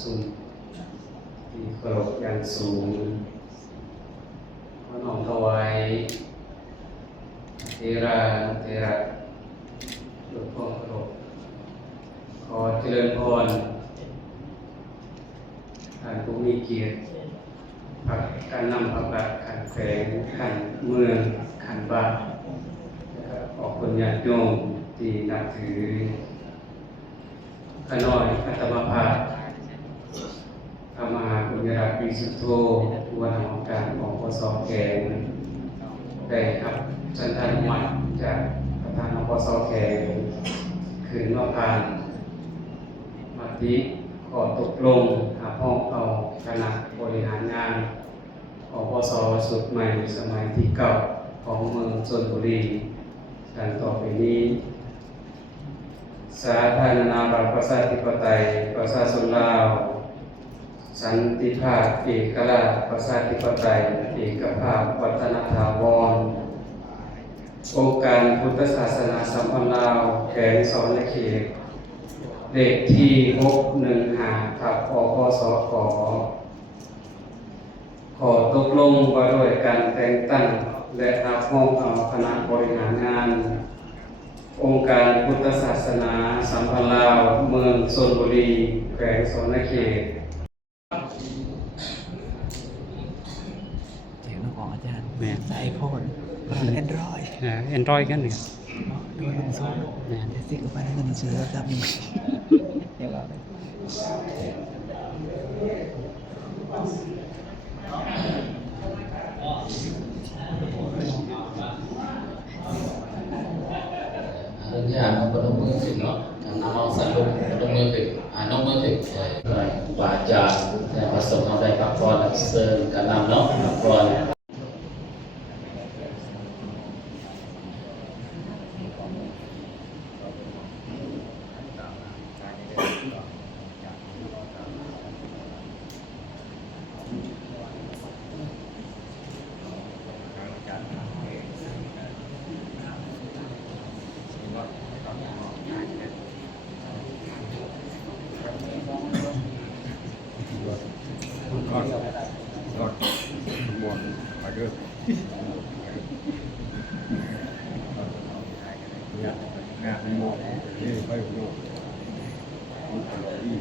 สุนที่เคารพอย่างสูงขอน้อมถวายเทรานุเทระด้วยความเคารพขอเจริญพรท่านผู้มีเกียรติพักการนำพระบาทขันแฝงขันเมืองขันบาทและก็ขอบคุณญาติโยมที่นับถือขน้อยอัตมภาพพระมหาปุญญรัตน์วิสุทโธผู้ว่าราชการของปสแขงได้ครับฉันทานุมัติจากประธานปสแขงคืนว่าผ่านมาติขอตกลงหาห้องเอาคณะบริหารงานของปสสุดใหม่สมัยที่เก่าของเมืองชลบุรีดังต่อไปนี้สาธารณรัฐประชาธิปไตยประชาชนลาวสันติภาพเอกราชประชาธิปไตยเอกภาพวัฒนถาวรองค์การพุทธศาสนาสัมพันธ์ลาวแขวงสวรรณเขตเลขที่615ทับอพสขอตกลงว่าด้วยการแต่งตั้งและรับมอบเอาคณะบริหารงานองค์การพุทธศาสนาสัมพันธ์ลาวเมืองชลบุรีแขวงสวรรณเขตเสียงของอาจารย์ แม่น ไอโฟนแอนดรอย Android กันเนี่ย ด้วยลงสู้ แม่น เดี๋ยวสิกับไปนั่นมันซื้อแล้วครับยังเดี๋ยวเราเลย เรื่องที่อ่านมันก็ต้องมือขึ้นเนาะนำเอาสรุปต้องมือขึ้นน้องมือขึ้นบาจารย์แต่ผสมเอาได้ปักบอลเซิร์นกันนำเนาะปักบอลRồi, buồn, phải đưa. Nhà đi một, đi bay một. Đi.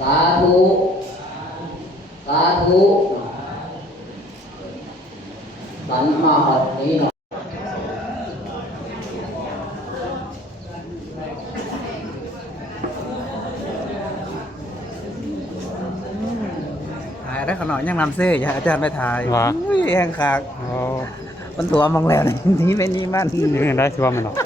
สาธุสาธุสันมาหดนี้หน่อย ถ่ายได้ขนาดยังนำเสื้ออย่าอาจารย์ไปถ่าย ว่า อุ้ยแองขาก อ๋อ มันตัวมองแล้วนี่ไม่นี่มัน นี่ได้สิว่ามันหรอก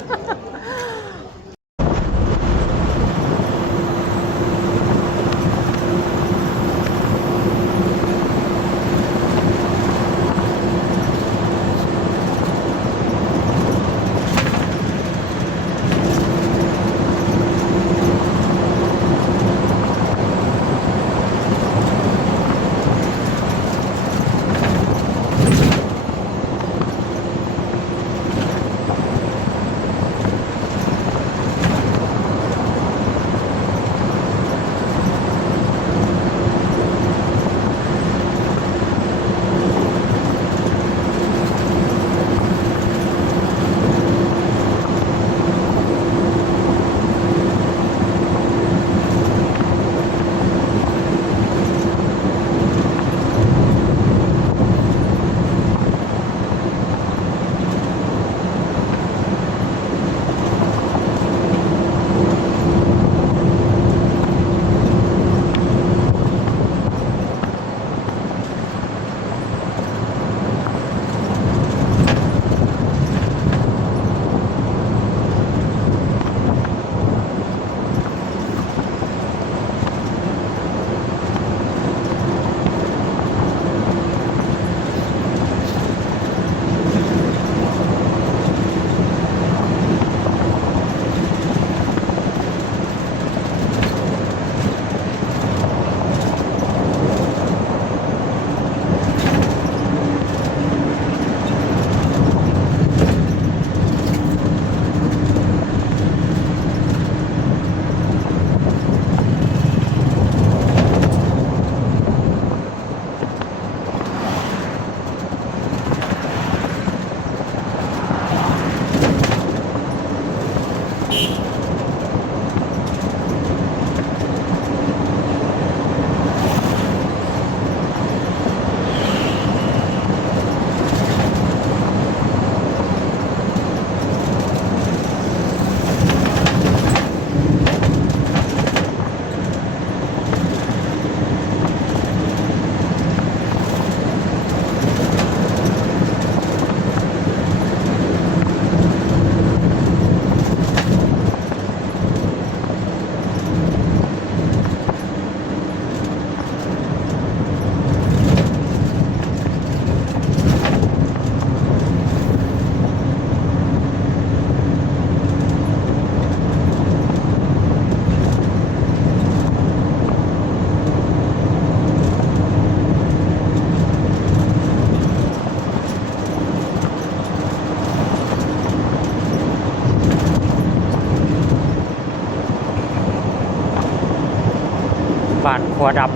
บ้านขัวดำ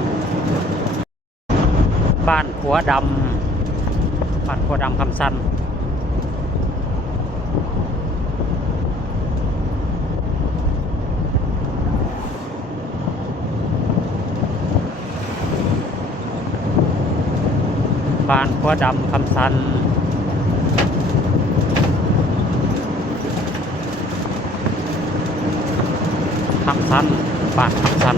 บ้านขัวดำบ้านขัวดำคำสั้นบ้านขัวดำคำสั้นคำสั้นบ้านคำสั้น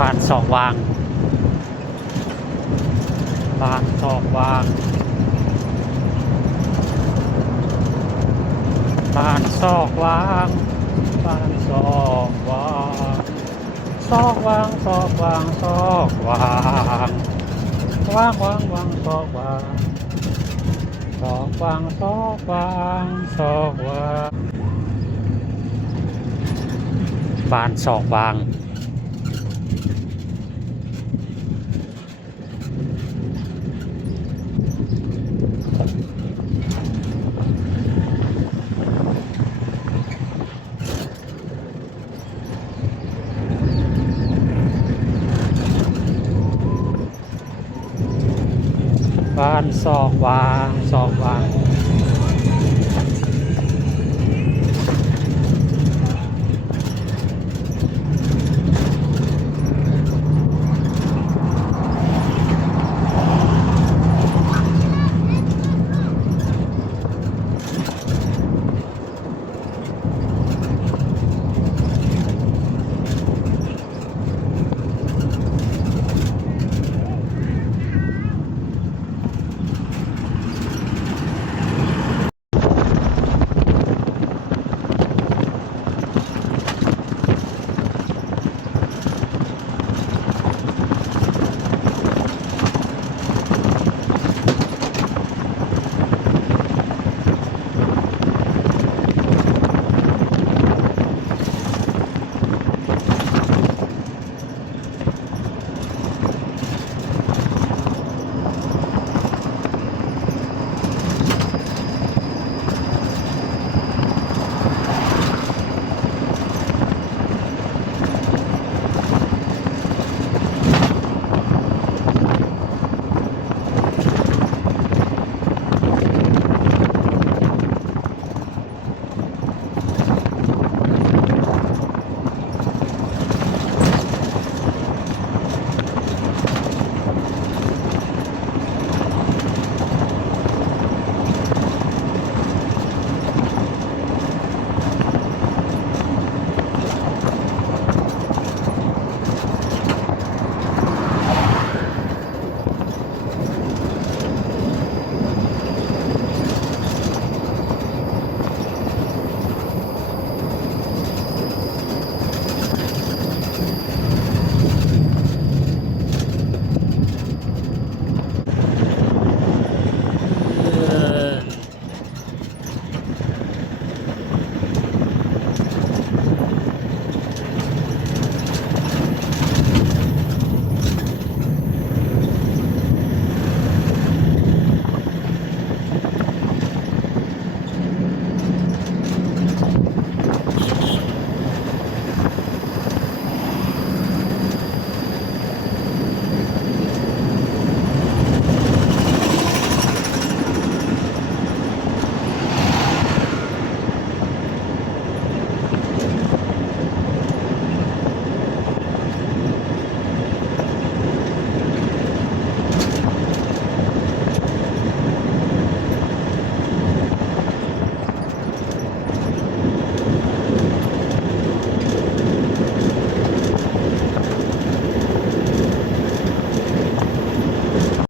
บ้านสองวางบ้านสองวางบ้านสองวางบ้านสองวางสองวางสองวางสองวางวางวางวางสองวางสองวางสองวางสองวางบ้านสองวางบ้านสองวางสองวาง